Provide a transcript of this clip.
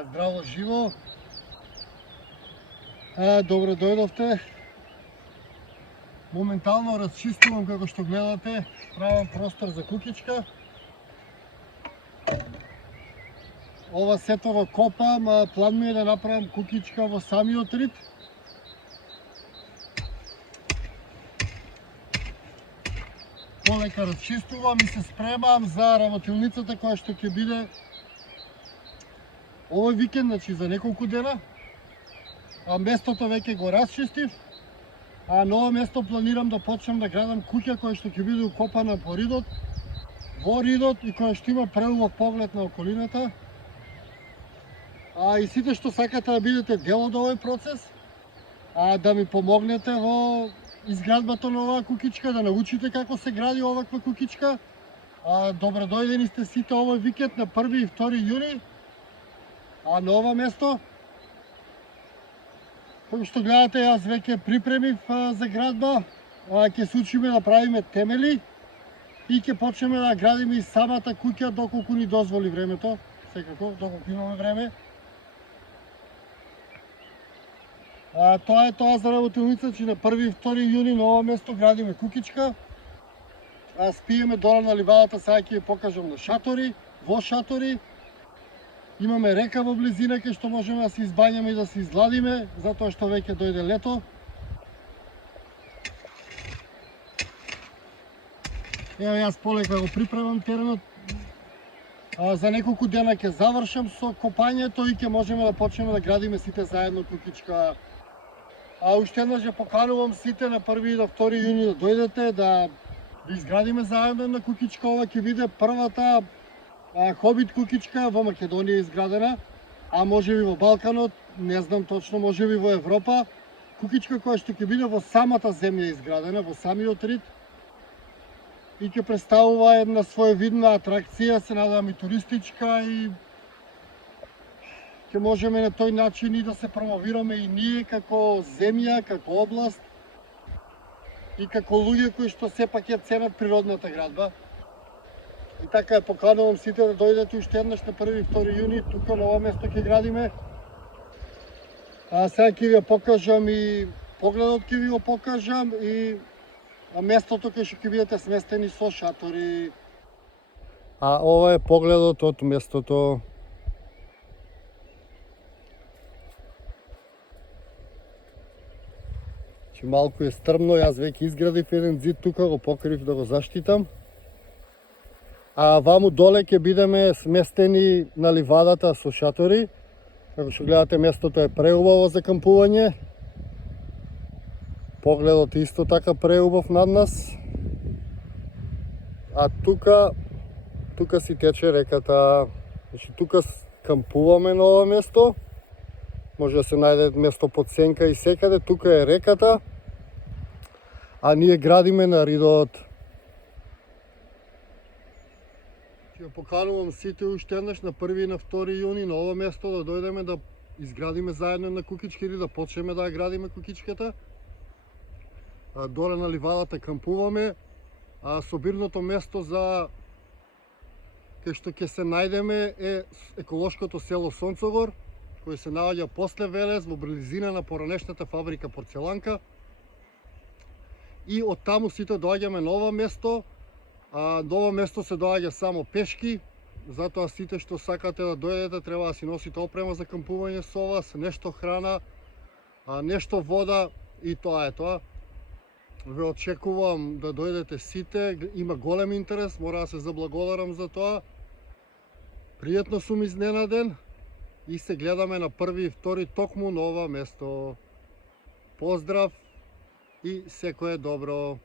Здраво живо! Добре дојдовте. Моментално расчистувам, како што гледате, правам простор за кукичка. Ова сето го копам, план ми е да направам кукичка во самиот рид. Полека расчистувам и се спремам за работилницата која што ќе биде овој викенд, значи за неколку дена. Местото веќе го расчистив, а на ова место планирам да почнам да градам куќа која што ќе биде укопана по ридот, во ридот и која што има преубав поглед на околината. И сите што сакате да бидете дел од овој процес, да ми помогнете во изградбата на оваа кукичка, да научите како се гради оваква кукичка. Добре дојдени сте сите овој викенд на 1 и 2 јуни. На ова место, како што гледате, јас веќе припремив за градба. Ќе се учиме да правиме темели и ќе почнеме да градиме и самата куќа доколку ни дозволи времето, секако, доколку имаме време. Тоа е тоа за работилница, че на 1 и 2 јуни на ова место градиме кукичка. Спиеме долу на ливадата, сега ќе ја покажам на шатори, во шатори. Имаме река во близина кај што можеме да се избањаме и да се изладиме, затоа што веќе дојде лето. Ево јас полека го припремам теренот. За неколку дена ќе завршам со копањето и ќе можеме да почнеме да градиме сите заедно кукичка. Уште еднаш ја поканувам сите на 1 и 2 јуни да дојдете, да изградиме заедно на кукичка. Ова ќе биде првата хобит кукичка во Македонија изградена, можеби во Балканот, не знам точно, можеби во Европа. Кукичка која што ќе биде во самата земја изградена, во самиот рид и ќе представува една своевидна атракција, се надам и туристичка, и ќе можеме на тој начин и да се промовираме и ние како земја, како област и како луѓе кои што сепак ја ценат природната градба. И така ја поканувам сите да дојдете уште еднаш на 1 и 2 јуни, тука на ова место ќе градиме. Сега ќе ви ја покажам и погледот ќе ви го покажам и местото кај што ќе бидете сместени со шатори. Ова е погледот од местото. Малку е стрмно, јас веќе изградив еден зид тука, го покрив да го заштитам. Ваму доле ќе бидеме сместени на ливадата со шатори. Како што гледате, местото е преубаво за кампување. Погледот е исто така преубав над нас. Тука си тече реката. Значи, тука кампуваме на ова место. Може да се најде место под сенка и секаде. Тука е реката. Ние градиме на ридот. Ќе поканувам сите уште еднаш на 1 и на 2 јуни на ова место да дојдеме да изградиме заедно на кукички или да почнеме да градиме кукичката. Доле на ливадата кампуваме. Собирното место за кај што ќе се најдеме е еколошкото село Сонцогор, кој се наоѓа после Велес во близина на поранешната фабрика Порцеланка. И од таму сите доаѓаме на ова место. До ова место се доаѓа само пешки, затоа сите што сакате да дојдете треба да си носите опрема за кампување со вас, нешто храна, нешто вода и тоа е тоа. Ве очекувам да дојдете сите, има голем интерес, мора да се заблагодарам за тоа. Пријатно сум изненаден и се гледаме на 1 и 2 токму на ова место. Поздрав и секое добро!